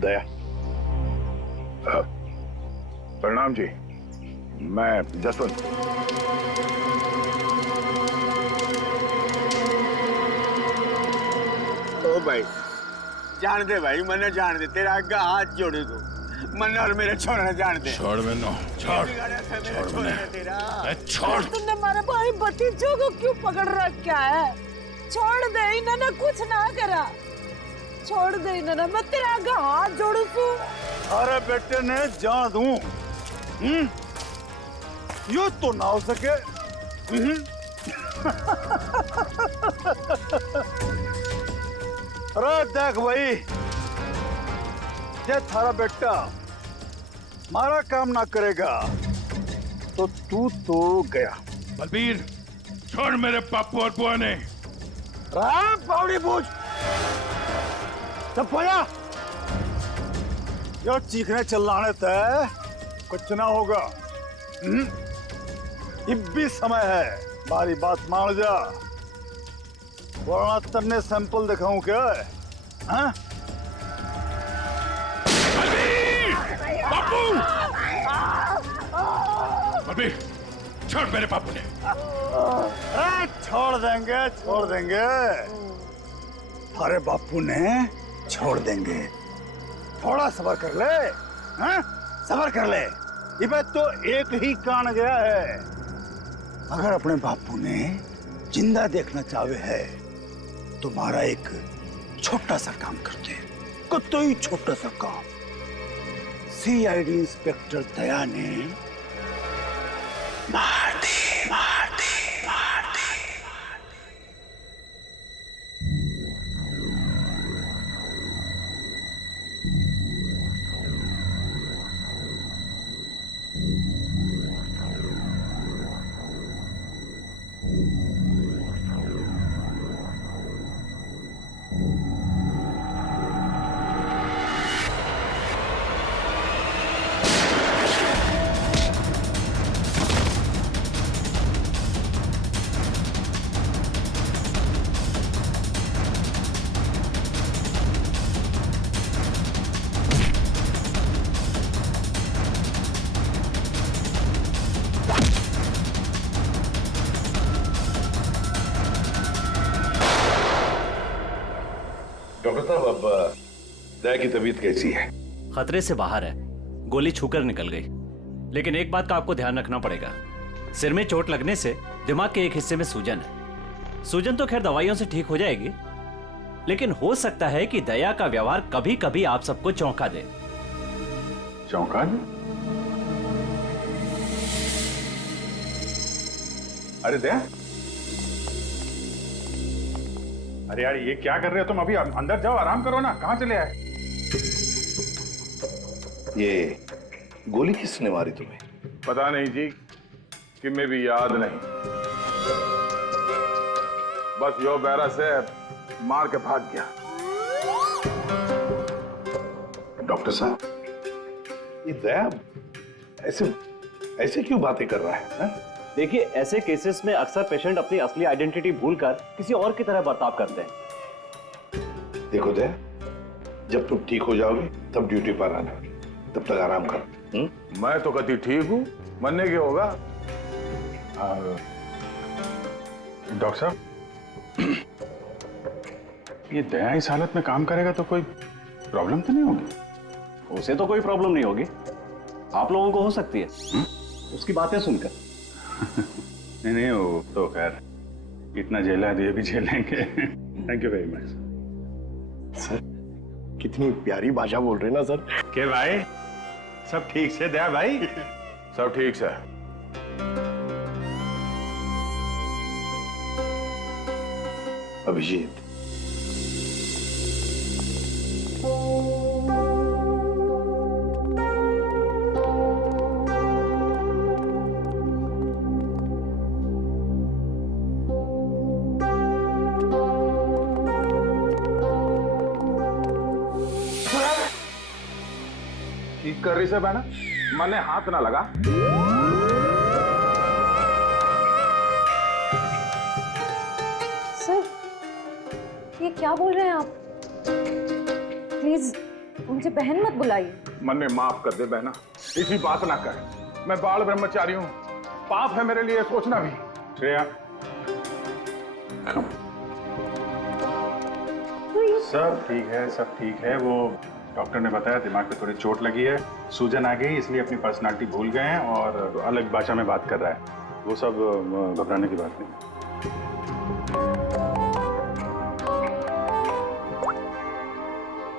दया। प्रणाम जी, मैं जसवंत। ओ भाई जान दे भाई, मने जान दे, तेरा आगे हाथ जोड़े तू, मन्ने और मेरे छोड़ने जान दे। छोड़ मैनू, छोड़ छोड़ मैंने, तेरा छोड़। तुमने हमारे भाई भतीजों को क्यों पकड़ रखा है? छोड़ दे, इन्होंने कुछ ना करा। छोड़ दे इन्होंने, मैं तेरे आगे हाथ जोड़ू तू। अरे बेटे ने जान दूं, यो तो ना हो सके। अरे देख भाई, जे थारा बेटा मारा काम ना करेगा तो तू तो गया। बलबीर, छोड़ मेरे पापू और बुआ ने। पावड़ी पूछ सब पोया, यो चीखने चिल्लाने तय कुछ ना होगा। अब भी समय है, हमारी बात मान जा, वरना तन्ने सैंपल दिखाऊं क्या? हाँ? पापू! बलबीर, छोड़ मेरे पापू ने। छोड़ देंगे, छोड़ देंगे, थारे बापू ने छोड़ देंगे। थोड़ा सब्र कर ले, हाँ? सब्र कर ले। इबे तो एक ही कान गया है। अगर अपने बापू ने जिंदा देखना चाहे है तो हमारा एक छोटा सा काम करते हैं, कोई छोटा सा काम। सीआईडी इंस्पेक्टर दया ने मार दी, मार दी, मार दी। डॉक्टर साहब, अब दया की तबीयत कैसी है? खतरे से बाहर है, गोली छूकर निकल गई। लेकिन एक बात का आपको ध्यान रखना पड़ेगा, सिर में चोट लगने से दिमाग के एक हिस्से में सूजन है। सूजन तो खैर दवाइयों से ठीक हो जाएगी, लेकिन हो सकता है कि दया का व्यवहार कभी कभी आप सबको चौंका दे। चौंका दे? अरे दया, अरे यार ये क्या कर रहे हो तुम? अभी अंदर जाओ, आराम करो ना। कहाँ चले आए? ये गोली किसने मारी तुम्हें? पता नहीं जी, कि मैं भी याद नहीं। बस यो बैरा से मार के भाग गया। डॉक्टर साहब, ये दया ऐसे ऐसे क्यों बातें कर रहा है? देखिए, ऐसे केसेस में अक्सर पेशेंट अपनी असली आइडेंटिटी भूलकर किसी और की तरह बर्ताव करते हैं। देखो दया, जब तुम ठीक हो जाओगे तब ड्यूटी पर आना, तब तक आराम कर। मैं तो कति ठीक हूँ, मरने के होगा। डॉक्टर साहब, ये दया इस हालत में काम करेगा तो कोई प्रॉब्लम तो नहीं होगी? उसे तो कोई प्रॉब्लम नहीं होगी, आप लोगों को हो सकती है उसकी बातें सुनकर। नहीं नहीं, वो तो खैर इतना झेला दिए भी झेलेंगे। Thank you very much sir. कितनी प्यारी भाषा बोल रहे ना सर। के भाई, सब ठीक से दया भाई? सब ठीक से। अभिजीत, ठीक कर रही से बहना, मने हाथ ना लगा। सर, ये क्या बोल रहे हैं आप? प्लीज मुझे बहन मत बुलाइए। मन में माफ कर दे बहना, इसी बात ना कर। मैं बाल ब्रह्मचारी हूँ, पाप है मेरे लिए सोचना भी। श्रेया सब ठीक है, सब ठीक है। वो डॉक्टर ने बताया दिमाग पे थोड़ी चोट लगी है, सूजन आ गई, इसलिए अपनी पर्सनालिटी भूल गए हैं और अलग भाषा में बात कर रहा है। वो सब घबराने की बात नहीं।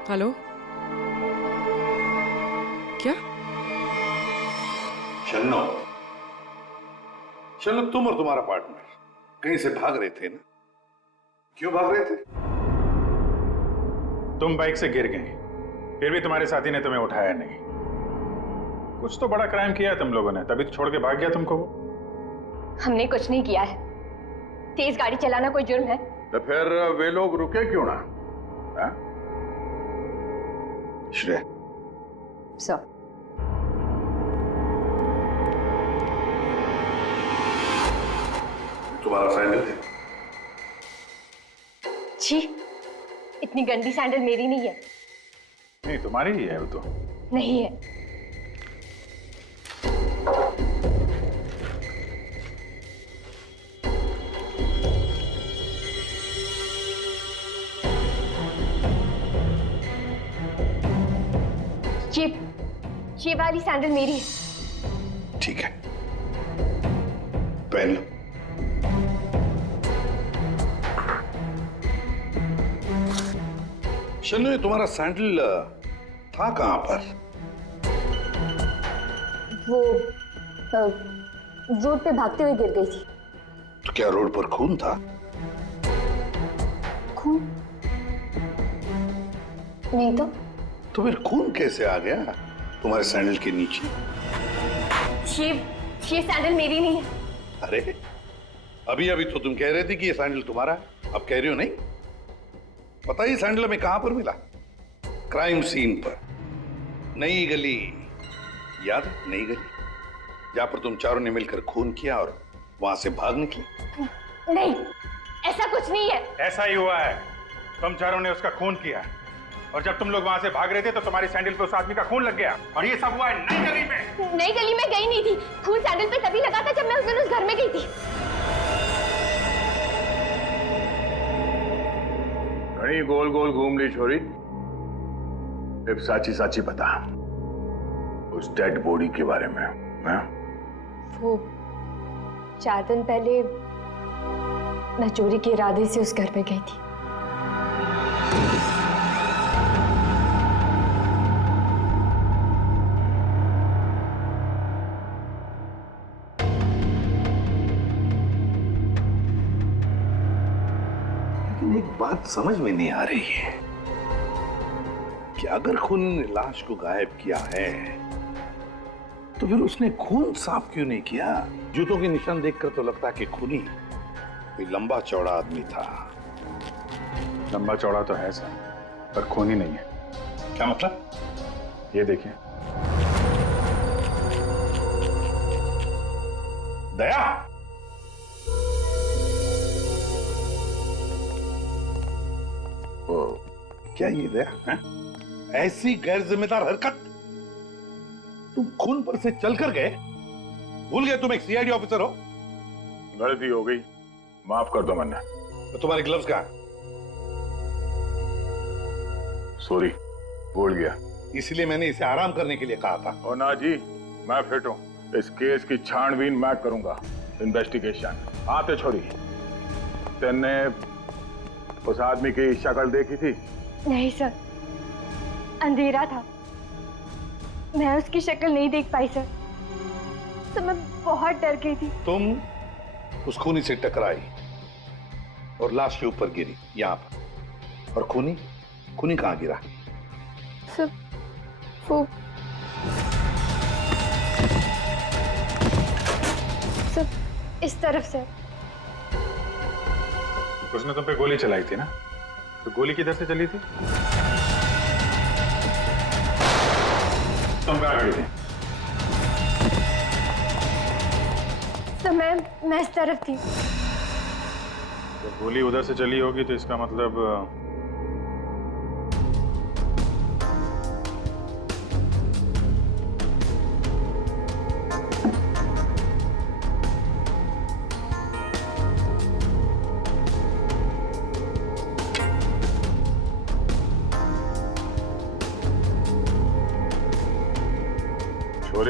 हेलो, क्या? शन्नो, शन्नो तुम और तुम्हारा पार्टनर कहीं से भाग रहे थे ना? क्यों भाग रहे थे? तुम बाइक से गिर गए, फिर भी तुम्हारे साथी ने तुम्हें उठाया नहीं। कुछ तो बड़ा क्राइम किया है तुम लोगों ने, तभी तो छोड़ के भाग गया तुमको वो। हमने कुछ नहीं किया है। तेज गाड़ी चलाना कोई जुर्म है? तो फिर वे लोग रुके क्यों ना? श्रेया, सर, तुम्हारा सैंडल है? छी, इतनी गंदी सैंडल मेरी नहीं है। नहीं, तुम्हारी ही है वो तो। नहीं है। ये वाली सैंडल मेरी है। ठीक है, पहन लो। शन्नु, ये तुम्हारा सैंडल था कहां पर? वो रोड पे भागते हुए गिर गई थी। तो क्या रोड पर खून था? खून? नहीं तो फिर खून कैसे आ गया तुम्हारे सैंडल के नीचे? ये सैंडल मेरी नहीं है। अरे अभी अभी तो तुम कह रहे थे कि ये सैंडल तुम्हारा है, अब कह रही हो नहीं? पता ही सैंडल में कहां पर मिला? क्राइम सीन पर, नई गली। याद है नई गली, जहां पर तुम चारों ने मिलकर खून किया और वहां से भाग निकले? नहीं, ऐसा कुछ नहीं है। ऐसा ही हुआ है, तुम चारों ने उसका खून किया और जब तुम लोग वहां से भाग रहे थे तो तुम्हारी सैंडल पे उस आदमी का खून लग गया और ये सब हुआ है नई गली में। नई गली में गई नहीं थी, खून सैंडल पे तभी लगा था जब मैं उस दिन उस घर में गई थी। घड़ी गोल गोल घूम ली छोरी। अब साची साची बता उस डेड बॉडी के बारे में। हाँ? वो 4 दिन पहले मैं चोरी के इरादे से उस घर में गई थी। एक बात समझ में नहीं आ रही है कि अगर खून ने लाश को गायब किया है तो फिर उसने खून साफ क्यों नहीं किया? जूतों के निशान देखकर तो लगता है कि खूनी कोई लंबा चौड़ा आदमी था। लंबा चौड़ा तो है सर, पर खूनी नहीं है। क्या मतलब? ये देखिए। दया, क्या ये दया है? ऐसी गैर जिम्मेदार हरकत? तुम खून पर से चलकर गए? भूल गए तुम एक सीआईडी ऑफिसर हो? गलती हो गई, माफ कर दो मैंने। तो तुम्हारे ग्लव्स कहाँ? सॉरी, भूल गया। इसलिए मैंने इसे आराम करने के लिए कहा था। और ना जी, मैं फिट हूँ। इस केस की छानबीन मैं करूंगा, इन्वेस्टिगेशन। आते छोड़ी, तेने उस आदमी की शक्ल देखी थी? नहीं सर, अंधेरा था, मैं उसकी शक्ल नहीं देख पाई सर, तो मैं बहुत डर गई थी। तुम उस खूनी से टकराई और लाश के ऊपर गिरी यहाँ पर, और खूनी कहाँ गिरा? सर वो सर इस तरफ से। उसने तुम पे गोली चलाई थी ना, तो गोली किधर से चली थी? तुम कहाँ खड़ी थी? तो मैं इस तरफ थी। जब गोली उधर से चली होगी तो इसका मतलब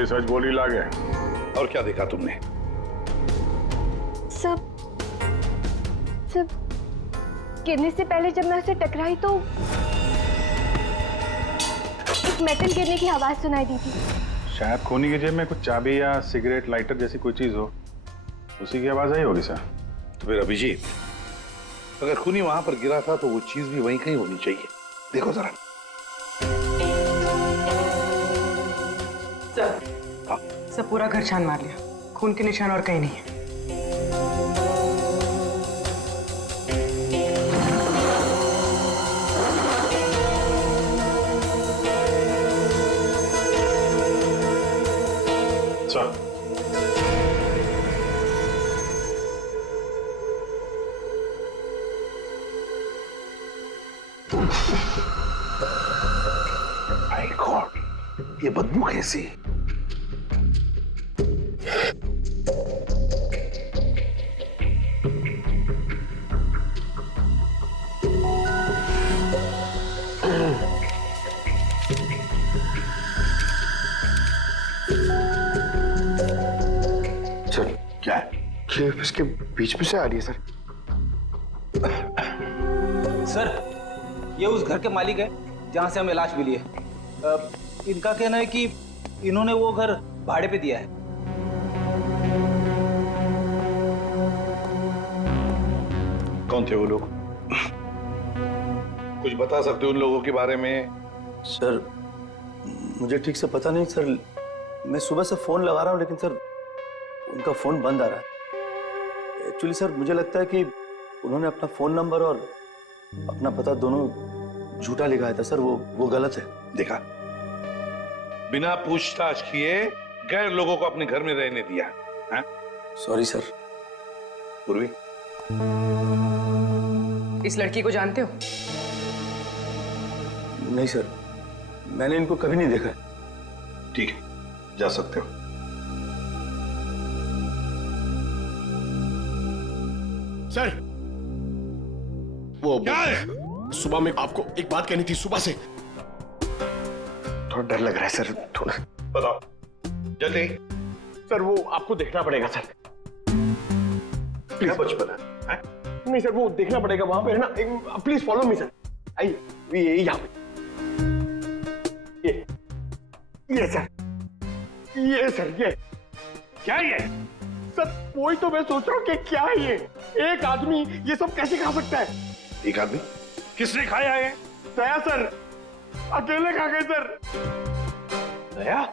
असली सच बोली लागे। और क्या देखा तुमने? सब गिरने से पहले जब मैं उसे टकराई तो एक मेटल गिरने की आवाज सुनाई दी थी। शायद खूनी की जेब में कुछ चाबी या सिगरेट लाइटर जैसी कोई चीज हो, उसी की आवाज आई होगी सर। तो फिर अभिजीत, अगर खूनी वहां पर गिरा था तो वो चीज भी वहीं कहीं होनी चाहिए। देखो जरा। सब पूरा घर छान मार लिया, खून के निशान और कहीं नहीं है। सर, माय गॉड, ये बदबू कैसी? सर क्या है? ये इसके बीच में से आ रही है सर। सर, ये उस घर के मालिक है जहां से हमें लाश मिली है। इनका कहना है कि इन्होंने वो घर भाड़े पे दिया है। कौन थे वो लोग? कुछ बता सकते हो उन लोगों के बारे में? सर मुझे ठीक से पता नहीं सर, मैं सुबह से फोन लगा रहा हूँ लेकिन सर उनका फोन बंद आ रहा है। एक्चुअली सर मुझे लगता है कि उन्होंने अपना फोन नंबर और अपना पता दोनों झूठा लिखा था सर, वो गलत है। देखा, बिना पूछताछ किए गैर लोगों को अपने घर में रहने दिया है? Sorry sir. पूर्वी, इस लड़की को जानते हो? नहीं सर, मैंने इनको कभी नहीं देखा। ठीक है, जा सकते हो। सर वो क्या है? सुबह में आपको एक बात कहनी थी, सुबह से। थोड़ा डर लग रहा है सर, थोड़ा। बताओ जल्दी। सर वो आपको देखना पड़ेगा सर। क्या बचपन है? नहीं सर, वो देखना पड़ेगा वहां पे है ना। Please follow me sir. आइए, ये यहाँ पे। ये सर, ये सर, ये क्या ये? सर वही तो मैं सोच रहा हूँ कि क्या है ये। एक आदमी ये सब कैसे खा सकता है? एक आदमी? किसने खाया है? दया सर, अकेले खा गए सर। दया?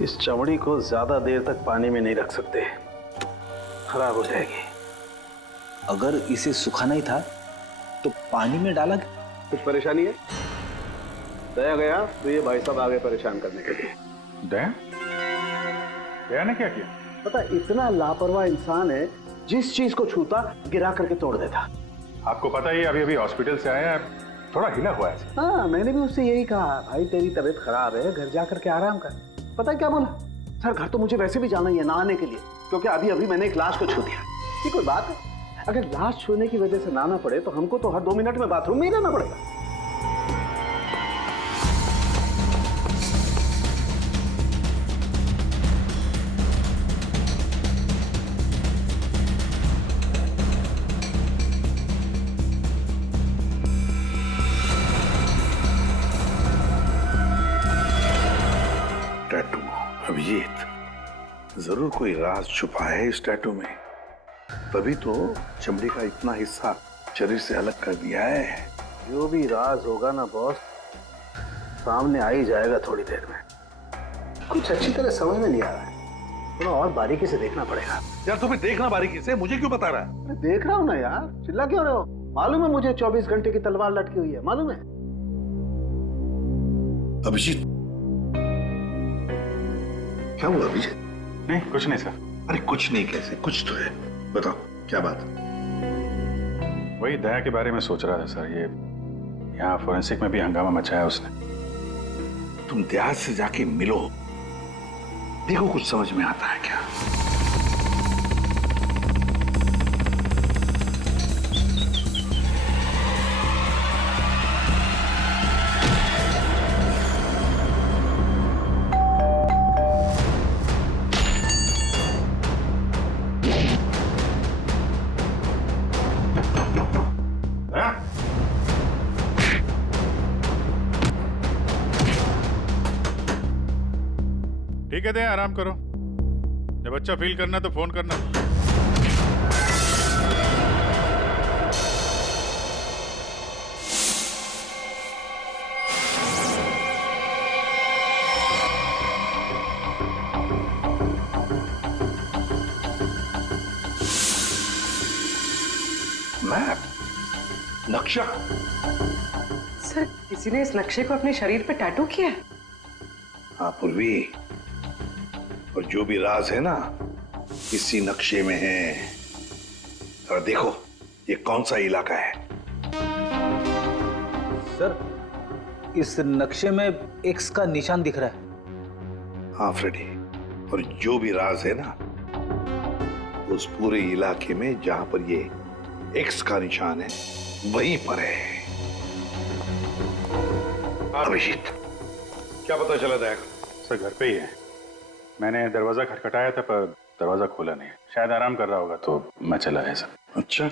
इस चमड़ी को ज्यादा देर तक पानी में नहीं रख सकते, खराब हो जाएगी। अगर इसे सुखाना ही था तो पानी में डाला। कुछ परेशानी है? दया गया तो ये भाई साहब आगे परेशान करने के लिए। दया? दया ने क्या किया? पता, इतना लापरवाह इंसान है, जिस चीज को छूता गिरा करके तोड़ देता। आपको पता ही अभी अभी हॉस्पिटल से आया है, थोड़ा हिला हुआ है। हाँ, मैंने भी उससे यही कहा, भाई तेरी तबीयत खराब है, घर जा करके आराम कर। पता है क्या बोला? सर घर तो मुझे वैसे भी जाना ही है नहाने के लिए, क्योंकि अभी अभी मैंने एक लाश को छू दिया। ये कोई बात है? अगर लाश छूने की वजह से नहाना पड़े तो हमको तो हर 2 मिनट में बाथरूम में ही रहना पड़ेगा। टैटू, अभिजीत, जरूर कोई राज छुपा है इस टैटू में, तभी तो चमड़ी का इतना हिस्सा शरीर से अलग कर दिया है। जो भी राज होगा ना बॉस, सामने आ ही जाएगा थोड़ी देर में। कुछ अच्छी तरह समझ में नहीं आ रहा है, थोड़ा और बारीकी से देखना पड़ेगा। यार तुम्हें देखना बारीकी से, मुझे क्यों बता रहा है? अरे देख रहा हूँ ना यार, चिल्ला क्यों रहे हो? मालूम है मुझे 24 घंटे की तलवार लटकी हुई है, मालूम है। अभिजीत, क्या हुआ अभिजीत? नहीं कुछ नहीं सर। अरे कुछ नहीं कैसे, कुछ तो है, बताओ क्या बात? वही दया के बारे में सोच रहा था सर। ये यहाँ फोरेंसिक में भी हंगामा मचाया उसने। तुम दया से जाके मिलो, देखो कुछ समझ में आता है क्या। ठीक है दे, आराम करो। जब अच्छा फील करना तो फोन करना। मैप, नक्शा। सर किसी ने इस नक्शे को अपने शरीर पे टैटू किया है। हाँ पूर्वी, और जो भी राज है ना इसी नक्शे में है। और देखो ये कौन सा इलाका है। सर इस नक्शे में एक्स का निशान दिख रहा है। हाँ फ्रेडी, और जो भी राज है ना उस पूरे इलाके में जहां पर ये एक्स का निशान है वहीं पर है। अभिजीत, क्या पता चला दया? सर घर पे ही है। मैंने दरवाजा खटखटाया था पर दरवाजा खोला नहीं। शायद आराम कर रहा होगा तो मैं चला आया सर। अच्छा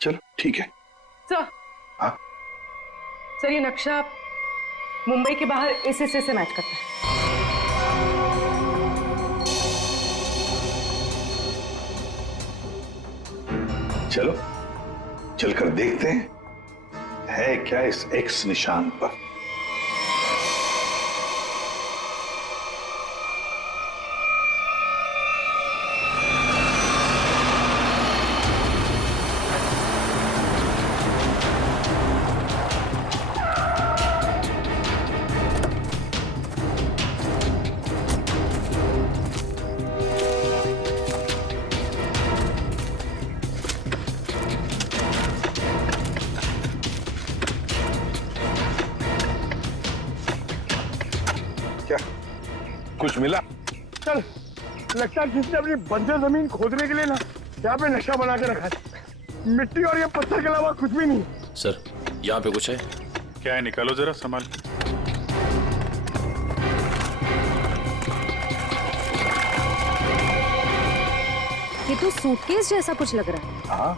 चलो ठीक है। सर हाँ सर ये नक्शा मुंबई के बाहर इस हिस्से से मैच करता है। चलो चलकर देखते हैं है क्या इस एक्स निशान पर। कुछ मिला? चल, लगता है जिसने अपनी बंजर जमीन खोदने के लिए ना यहाँ पे नक्शा बना के रखा है। मिट्टी और ये पत्थर के अलावा कुछ भी नहीं। सर यहाँ पे कुछ है? क्या है, निकालो जरा संभाल। ये तो सूटकेस जैसा कुछ लग रहा है। हाँ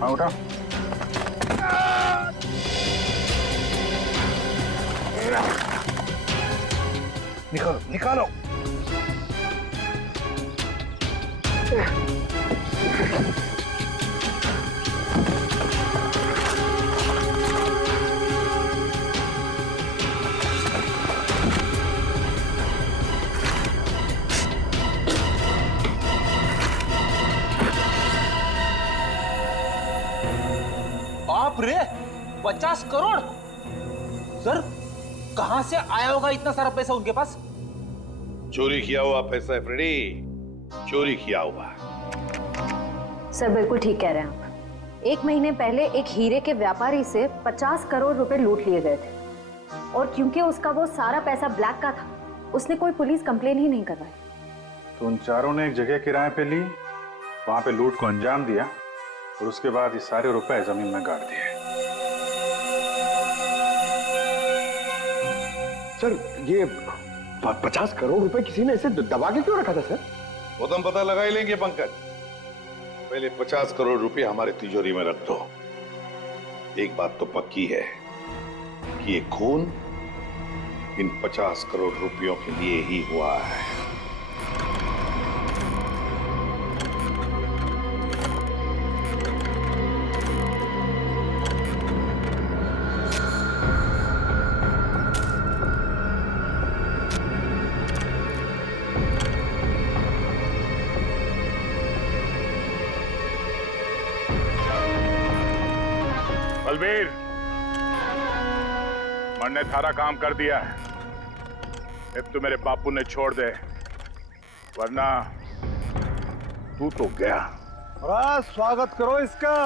हाँ उठा। निकालो निकालो। बाप रे, 50 करोड़। सर कहां से आया होगा इतना सारा पैसा उनके पास? चोरी किया हुआ पैसा है फ्रेडी, चोरी किया हुआ। सर बिल्कुल ठीक कह रहे हैं आप। 1 महीने पहले एक हीरे के व्यापारी से 50 करोड़ रुपए लूट लिए गए थे और क्योंकि उसका वो सारा पैसा ब्लैक का था उसने कोई पुलिस कंप्लेन ही नहीं करवाई। तो उन चारों ने एक जगह किराए पे ली, वहां पे लूट को अंजाम दिया और उसके बाद ये सारे रुपए जमीन में गाड़ दिए। सर ये 50 करोड़ रुपए किसी ने ऐसे दबा के क्यों रखा था सर? वो तो हम पता लगा ही लेंगे पंकज। पहले 50 करोड़ रुपए हमारे तिजोरी में रख दो। एक बात तो पक्की है कि ये खून इन 50 करोड़ रुपयों के लिए ही हुआ है। बलबीर, मन ने थारा काम कर दिया है। अब तो मेरे बापू ने छोड़ दे, वरना तू तो गया। स्वागत करो इसका।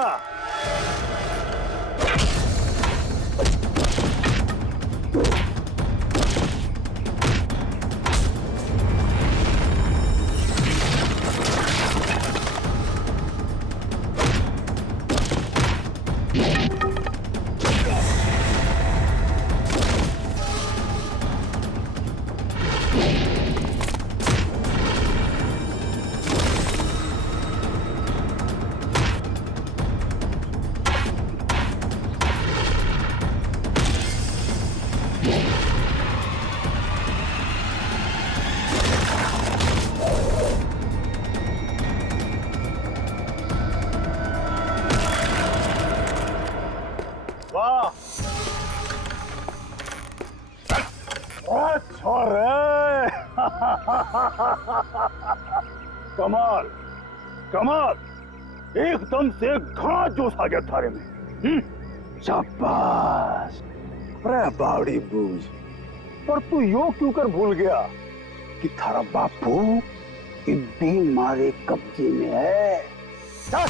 कमाल कमाल, एकदम से घाट जोश आ गया थारे में। शाबाश। अरे बावड़ी बूझ, पर तू यो क्यों कर भूल गया कि थारा बापू इब्बी मारे कब्जे में है। चल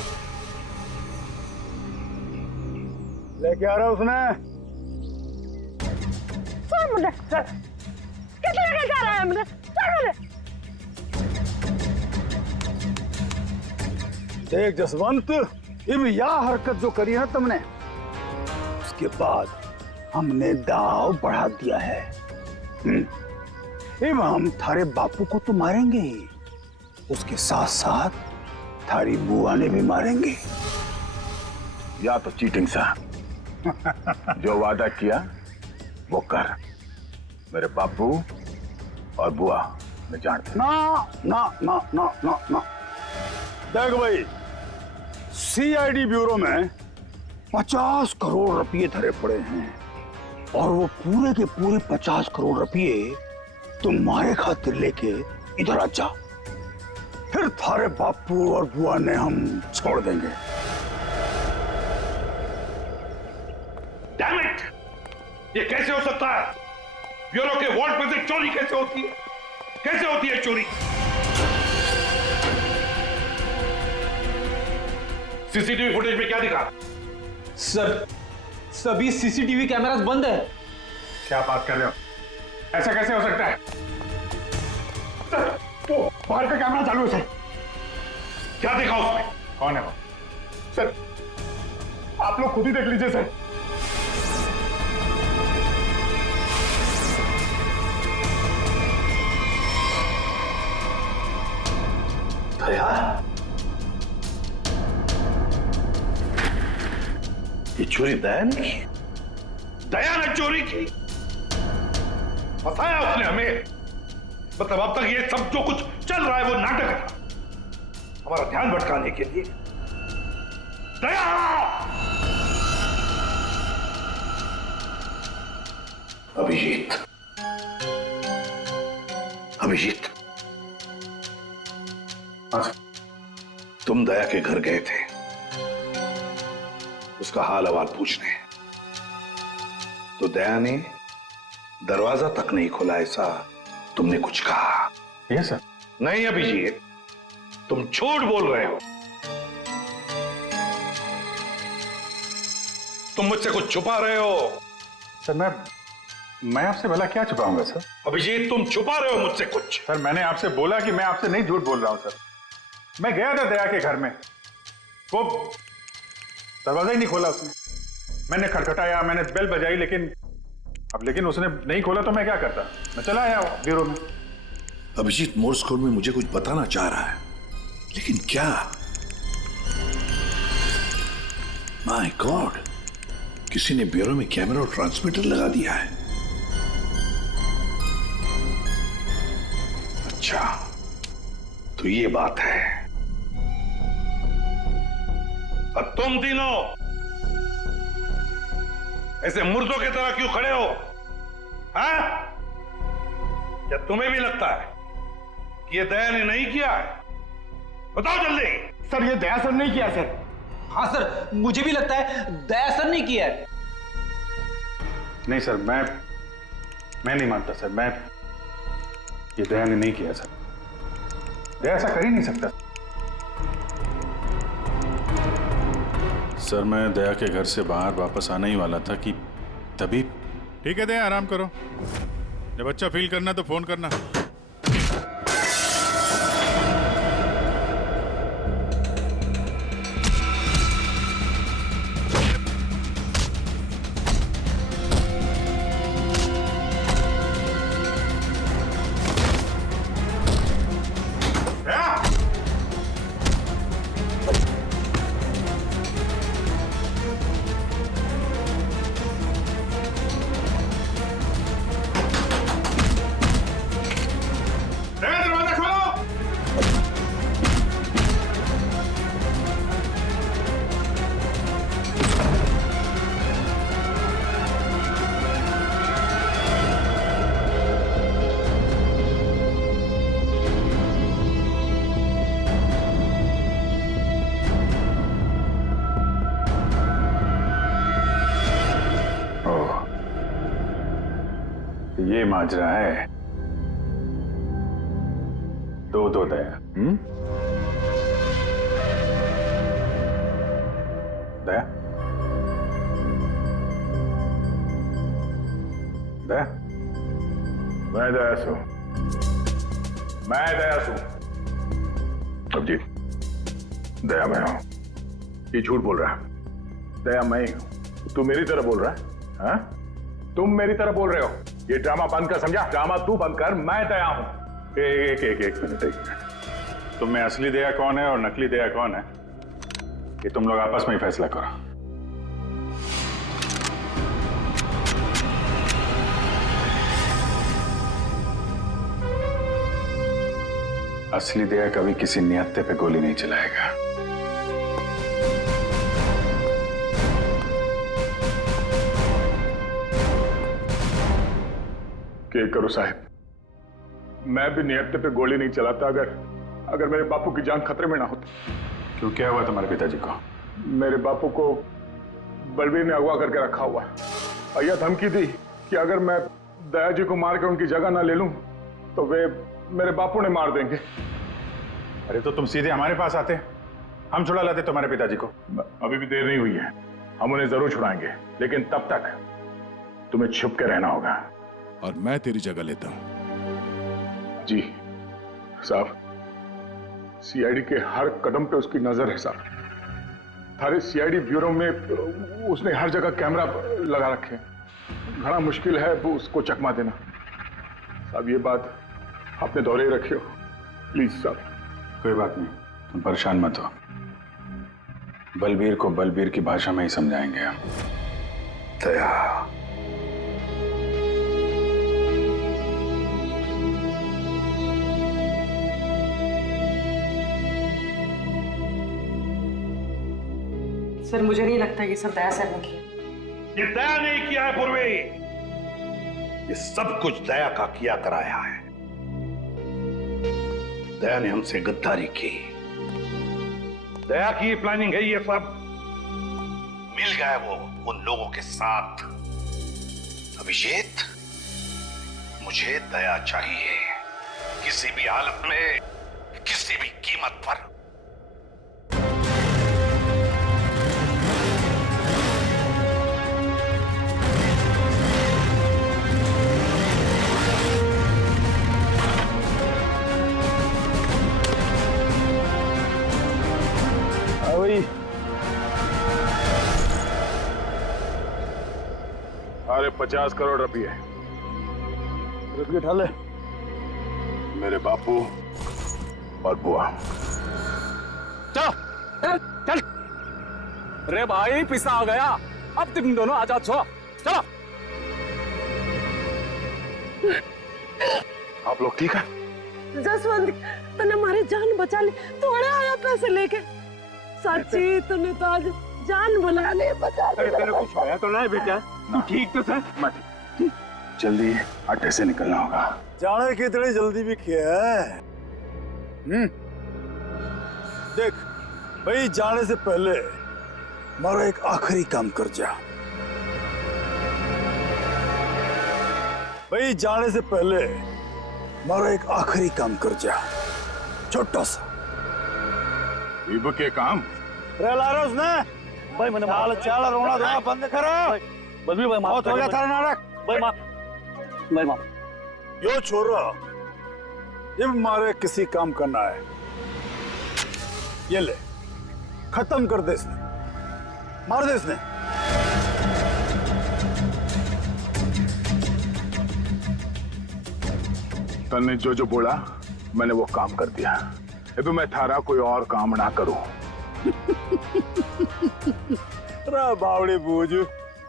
लेके आ रहा उसने। कितने लेके जा रहा है हमने? देख जसवंत, इब यह हरकत जो करी है तुमने, उसके बाद हमने दाव बढ़ा दिया है। इब हम थारे बापू को तो मारेंगे ही, उसके साथ साथ थारी बुआ ने भी मारेंगे। या तो चीटिंग सा जो वादा किया वो कर। मेरे बापू और बुआ मैं जानता। ना ना ना ना ना ना। देख भाई, सीआईडी ब्यूरो में 50 करोड़ रुपए धरे पड़े हैं, और वो पूरे के पूरे 50 करोड़ रुपए तुम्हारे खातिर लेके इधर आ जा। फिर थारे बापू और बुआ ने हम छोड़ देंगे। Damn it! ये कैसे हो सकता है? ब्यूरो के वार्ड में से चोरी कैसे होती है? कैसे होती है चोरी? सीसीटीवी फुटेज में क्या दिखा? सर, सभी सीसीटीवी कैमरास बंद है। क्या बात कर रहे हो? ऐसा कैसे हो सकता है? सर, वो बाहर का कैमरा चालू है सर। क्या देखा उसमें? कौन है वो? सर, आप लोग खुद ही देख लीजिए सर। दया, ये चोरी दया ने की? दया ने चोरी की? फंसाया उसने हमें। मतलब अब तक ये सब जो कुछ चल रहा है वो नाटक था, हमारा ध्यान भटकाने के लिए। दया! अभिजीत, अभिजीत, तुम दया के घर गए थे उसका हाल अहवाल पूछने, तो दया ने दरवाजा तक नहीं खोला, ऐसा तुमने कुछ कहा? Yes sir. नहीं अभिजीत, तुम झूठ बोल रहे हो। तुम मुझसे कुछ छुपा रहे हो। सर मैं आपसे भला क्या छुपाऊंगा सर? अभिजीत, तुम छुपा रहे हो मुझसे कुछ। सर मैंने आपसे बोला कि मैं आपसे नहीं झूठ बोल रहा हूं सर। मैं गया था दया के घर में, वो दरवाजा ही नहीं खोला उसने। मैंने खटखटाया, मैंने बेल बजाई, लेकिन उसने नहीं खोला तो मैं क्या करता? मैं चला आया ब्यूरो में। अभिजीत मोर्स कोड में मुझे कुछ बताना चाह रहा है, लेकिन क्या? माय गॉड, किसी ने ब्यूरो में कैमरा और ट्रांसमीटर लगा दिया है। अच्छा, तो ये बात है। और तुम तीनों ऐसे मुर्दों की तरह क्यों खड़े हो? हाँ? क्या तुम्हें भी लगता है कि ये दया ने नहीं किया है? बताओ जल्दी। सर ये दया सर नहीं किया सर। हाँ सर, मुझे भी लगता है दया सर नहीं किया है। नहीं सर, मैं नहीं मानता सर। मैं ये दया ने नहीं किया सर। दया ऐसा कर ही नहीं सकता सर। मैं दया के घर से बाहर वापस आने ही वाला था कि तभी। ठीक है दया, आराम करो। जब अच्छा फील करना तो फोन करना। ये माजरा है। दो दया। दया, दया, मैं दया सू। अब जी दया मैं हूं। ये झूठ बोल रहा है। दया मैं ही हूं। तू मेरी तरह बोल रहा है? हाँ? तुम मेरी तरह बोल रहे हो। ये ड्रामा बंद कर, समझा? ड्रामा तू बंद कर, मैं दया हूं। एक मिनट। तुम में असली दया कौन है और नकली दया कौन है, ये तुम लोग आपस में ही फैसला करो। असली दया कभी किसी निहत्थे पे गोली नहीं चलाएगा। के करो साहब, मैं भी निहत्थे पे गोली नहीं चलाता अगर मेरे बापू की जान खतरे में ना होती। क्यों, क्या हुआ तुम्हारे पिताजी को? मेरे बापू को बलबीर ने अगवा करके रखा हुआ है और यह धमकी दी कि अगर मैं दया जी को मार के उनकी जगह ना ले लूं तो वे मेरे बापू ने मार देंगे। अरे तो तुम सीधे हमारे पास आते, हम छुड़ा लाते तुम्हारे पिताजी को। अभी भी देर नहीं हुई है, हम उन्हें जरूर छुड़ाएंगे, लेकिन तब तक तुम्हें छुप के रहना होगा। और मैं तेरी जगह लेता हूं। जी साहब, सीआईडी के हर कदम पे उसकी नजर है साहब। सारे सीआईडी ब्यूरो में उसने हर जगह कैमरा लगा रखे हैं। घना मुश्किल है वो उसको चकमा देना। साहब ये बात अपने दौरे ही रखियो प्लीज साहब। कोई बात नहीं, तुम परेशान मत हो। बलबीर को बलबीर की भाषा में ही समझाएंगे हम। दया, सर मुझे नहीं लगता ये सब दया सर ने किया। ये दया नहीं किया है पूर्वी, ये सब कुछ दया का किया कराया है। दया ने हमसे गद्दारी की, दया की प्लानिंग है ये सब। मिल गया वो उन लोगों के साथ। अभिषेक, मुझे दया चाहिए, किसी भी हालत में, किसी भी कीमत पर। अरे 50 करोड़ रुपये उठा ले। मेरे बापू और बुआ। चल चल चल। अरे भाई पिसा आ गया, अब तुम दोनों आजाद छो। चलो। आप लोग ठीक है? जसवंत तूने हमारी जान बचा ली, थोड़े आया पैसे लेके। सच्ची तूने तो आज जान बुला ले, बचा ले। तेरे कुछ होया तो नहीं बेटा? तू ठीक तो था? मत जल्दी अड्डे से निकलना होगा। जाने की इतनी जल्दी भी क्या है? देख भाई, जाने से पहले मारा एक आखिरी काम कर जा। भाई जाने से पहले मारा एक आखिरी काम कर जा, छोटा सा। इब के काम रे लारोस ने भाई मैंने माल चाल रोना धोना बंद करो। बलबीर भाई बहुत हो गया थारा नाटक। भाई माफ, भाई माफ। यो छोरा, जब मारे किसी काम करना है, ये ले खत्म कर दे इसने, मार दे इसने। तन्ने जो बोला मैंने वो काम कर दिया। अब मैं थारा कोई और काम ना करूं। अरे बावड़ी बूझ,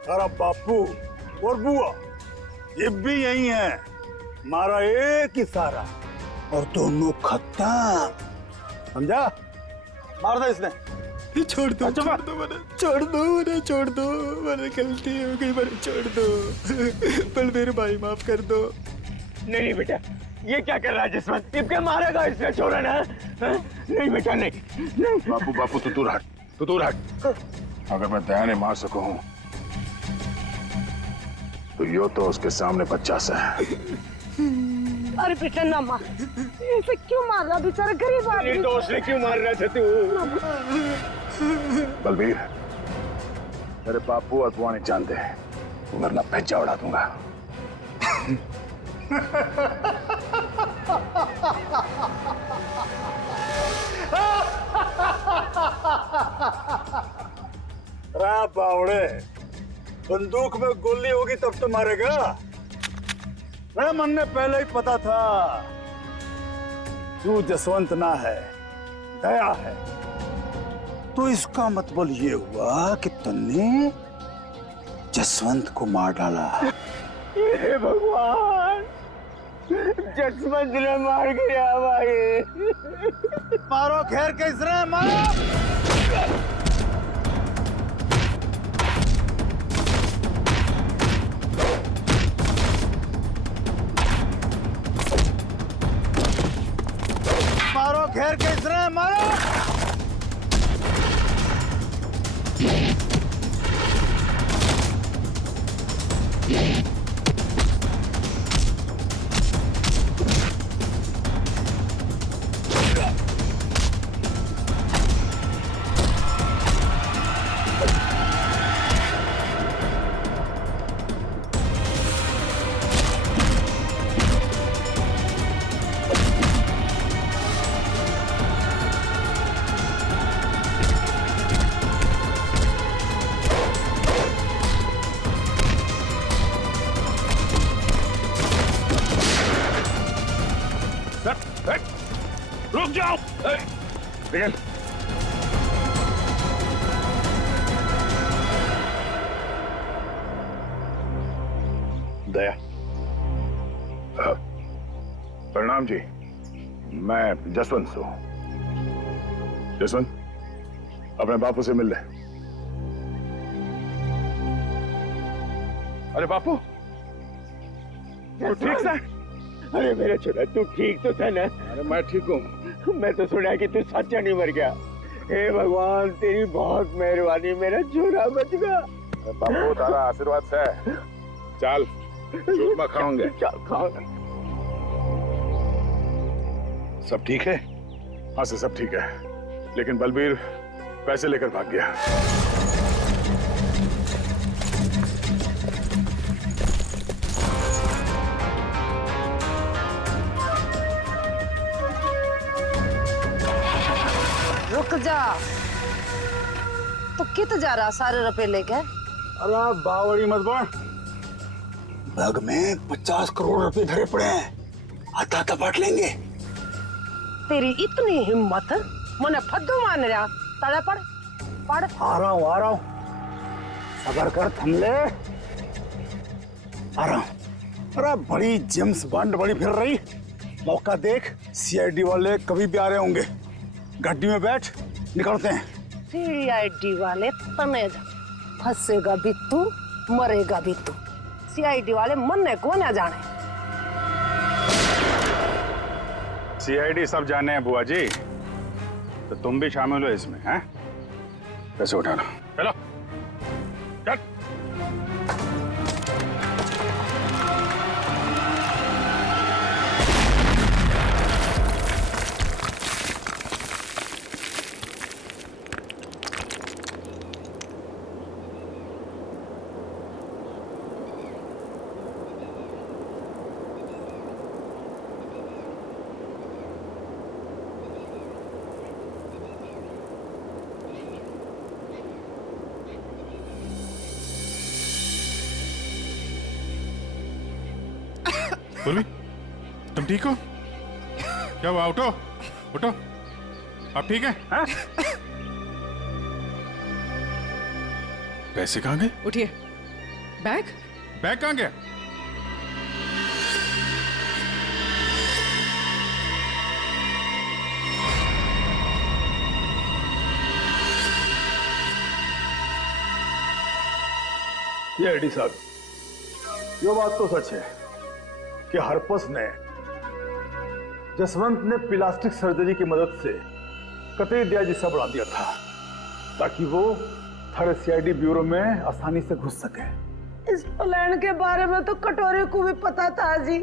तारा बापू और बुआ ये भी यही है, मारा एक ही सारा और दोनों खत्म, समझा? मार दे इसने। छोड़ दो, छोड़ दो मैंने, छोड़ दो मैंने, छोड़ दो मैंने, गलती हो गई मैंने, छोड़ दो। बलबीर भाई माफ कर दो। नहीं बेटा, ये क्या कर रहा है जसवंत? ये क्या मारेगा इसने छोरा ना? नहीं बेटा नहीं, नहीं। बापू बापू तू दूर हट, तू दूर हट। अगर मैं दया ने मार सकूं तो यो तो उसके सामने बच्चा सा है। अरे बेटा ना मार, इसे क्यों मार रहा? बेचारा गरीब आदमी। तो उसने क्यों मार रहा था तू? बलबीर, मेरे बापू और बुआ नहीं जानते, वरना भेजा उड़ा दूंगा। रा बावड़े, बंदूक में गोली होगी तब तो मारेगा। मेरे मन ने पहले ही पता था तू जसवंत ना है, दया है। तो इसका मतलब ये हुआ कि तुमने जसवंत को मार डाला। हे भगवान, जसवंत ने मार गिरा भाई। मारो घेर के इसने, मारो। मारो घेर के इसने, मारो। रुक जाओ। निकल। दया, प्रणाम जी, मैं जसवंत हूँ। जसवंत, अपने बापू से मिल ले। अरे बापू, तू ठीक था? अरे मेरा छोरा, तू ठीक तो था ना? अरे मैं ठीक हूँ। मैं तो सुना कि तू सच्चा नहीं मर गया। हे भगवान, तेरी बहुत मेहरबानी, मेरा छोरा बच गया। बापू तारा आशीर्वाद से चल चूरमा खाओगे। चल खाओ। सब ठीक है? हाँ सर, सब ठीक है, लेकिन बलबीर पैसे लेकर भाग गया। रुक जा, तो कित जा रहा सारे रुपए लेके? अरे बावड़ी मत बन, बैग में 50 करोड़ रुपए धरे पड़े हैं, आता बांट लेंगे। तेरी इतनी हिम्मत, मने फद्दू मान रहा? तड़े पड़ पड़। आ रहा हूँ, सबर कर, थम ले, आ रहा हूँ। अरे बड़ी जेम्स बॉन्ड बड़ी फिर रही, मौका देख, सीआईडी वाले कभी भी आ रहे होंगे। गाड़ी में बैठ, निकलते हैं। सीआईडी वाले तने जा, फंसेगा भी तू, मरेगा भी तू। सीआईडी वाले मरने को ना जाने। सीआईडी सब जाने हैं बुआ जी, तो तुम भी शामिल हो इसमें, हैं? पैसे उठा लो, चलो चल। पूर्वी, तुम ठीक हो? क्या हुआ? उठो उठो, आप ठीक है? हाँ? पैसे कहाँ गए? उठिए। बैग? बैग कहाँ गया? ये एडी साहब, ये बात तो सच है कि हरपस ने जसवंत ने प्लास्टिक सर्जरी की मदद से कतई दिया जिस्सा बढ़ा दिया था ताकि वो थारे सीआईडी ब्यूरो में आसानी से घुस सके। इस प्लान के बारे में तो कटोरे को भी पता था जी।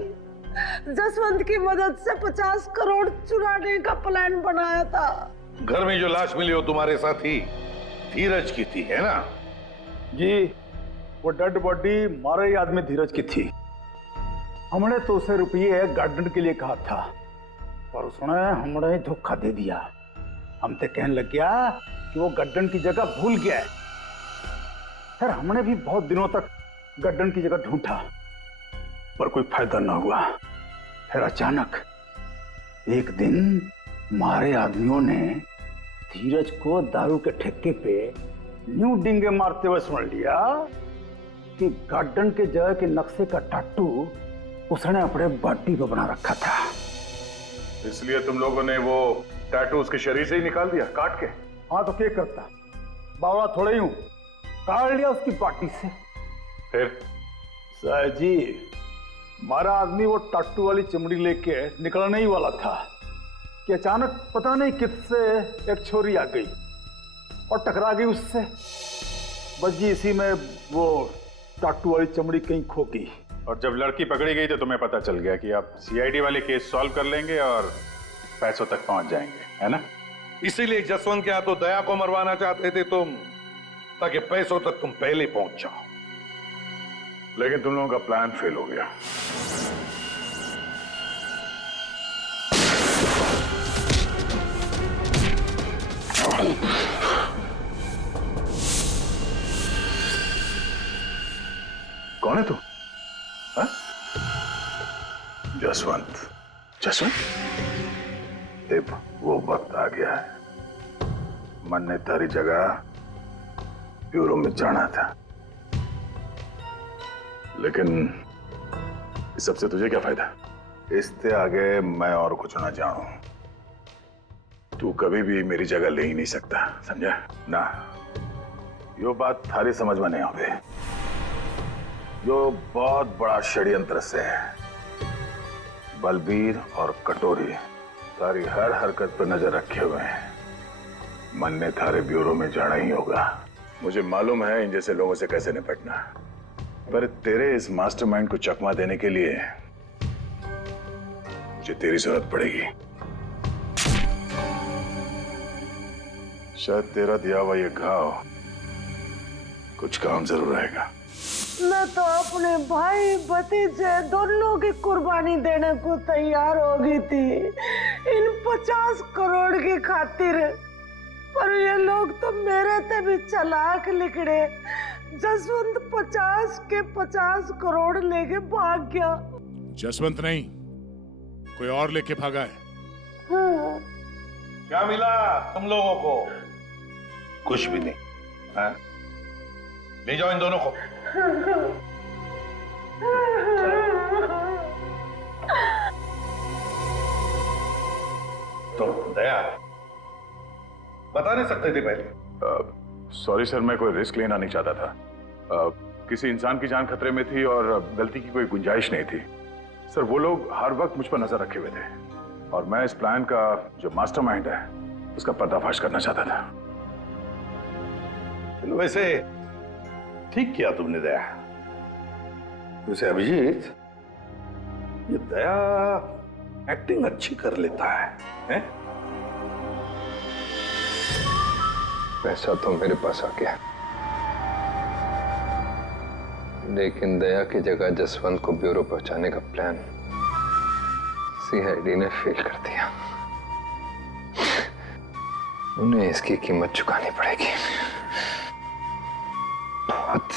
जसवंत की मदद से 50 करोड़ चुराने का प्लान बनाया था। घर में जो लाश मिली हो तुम्हारे साथी धीरज की थी, है ना? जी, वो डेड बॉडी मारे ही आदमी धीरज की थी। हमने तो उसे रुपये गार्डन के लिए कहा था, पर उसने हमने धोखा दे दिया। हम तो कहने लग गया कि वो गार्डन की जगह भूल गया है। फिर हमने भी बहुत दिनों तक गार्डन की जगह ढूंढा, पर कोई फायदा ना हुआ। फिर अचानक एक दिन मारे आदमियों ने धीरज को दारू के ठेके पे न्यू डिंगे मारते हुए सुन लिया कि गार्डन के जगह के नक्शे का टाटू उसने अपने बॉडी पे बना रखा था। इसलिए तुम लोगों ने वो टैटू उसके शरीर से ही निकाल दिया, काट के? हाँ, तो क्या करता, बावड़ा थोड़ा ही हूं, काट लिया उसकी बॉडी से। फिर सर जी, हमारा आदमी वो टाटू वाली चमड़ी लेके निकलने ही वाला था कि अचानक पता नहीं किससे एक छोरी आ गई और टकरा गई उससे। बस जी इसी में वो टाटू वाली चमड़ी कहीं खो गई। और जब लड़की पकड़ी गई तो तुम्हें पता चल गया कि आप सीआईडी वाले केस सॉल्व कर लेंगे और पैसों तक पहुंच जाएंगे, है ना? इसीलिए जसवंत के हाथों दया को मरवाना चाहते थे तुम, ताकि पैसों तक तुम पहले पहुंच जाओ। लेकिन तुम लोगों का प्लान फेल हो गया। कौन है तू? हाँ? जसवंत। जसवंत? देव, वो वक्त आ गया है। मन ने तारी जगह ब्यूरो में जाना था, लेकिन इस सबसे तुझे क्या फायदा? इससे आगे मैं और कुछ ना जानूं। तू कभी भी मेरी जगह ले ही नहीं सकता, समझा ना? यो बात थारी समझ में नहीं आवे। यो बहुत बड़ा षड्यंत्र से है। बलबीर और कटोरी तारी हर हरकत पर नजर रखे हुए हैं। मन ने थारे ब्यूरो में जाना ही होगा। मुझे मालूम है इन जैसे लोगों से कैसे निपटना, पर तेरे इस मास्टरमाइंड को चकमा देने के लिए मुझे तेरी जरूरत पड़ेगी। शायद तेरा दिया हुआ ये घाव कुछ काम जरूर आएगा। मैं तो अपने भाई भतीजे दोनों की कुर्बानी देने को तैयार हो गई थी इन 50 करोड़ की खातिर, पर ये लोग तो मेरे से भी चालाक निकले। जसवंत 50 के 50 करोड़ लेके भाग गया। जसवंत नहीं, कोई और लेके भागा है। हाँ। क्या मिला तुम लोगों को? कुछ भी नहीं। हाँ? ले जाओ इन दोनों को। दया बता नहीं सकते थे पहले? सॉरी सर, मैं कोई रिस्क लेना नहीं चाहता था। किसी इंसान की जान खतरे में थी और गलती की कोई गुंजाइश नहीं थी। सर वो लोग हर वक्त मुझ पर नजर रखे हुए थे और मैं इस प्लान का जो मास्टरमाइंड है उसका पर्दाफाश करना चाहता था। चलो वैसे ठीक किया तुमने दया। वैसे अभिजीत, ये दया एक्टिंग अच्छी कर लेता है? पैसा तो मेरे पास आ गया, लेकिन दया की जगह जसवंत को ब्यूरो पहुंचाने का प्लान सीआईडी ने फेल कर दिया। उन्हें इसकी कीमत चुकानी पड़ेगी। बहुत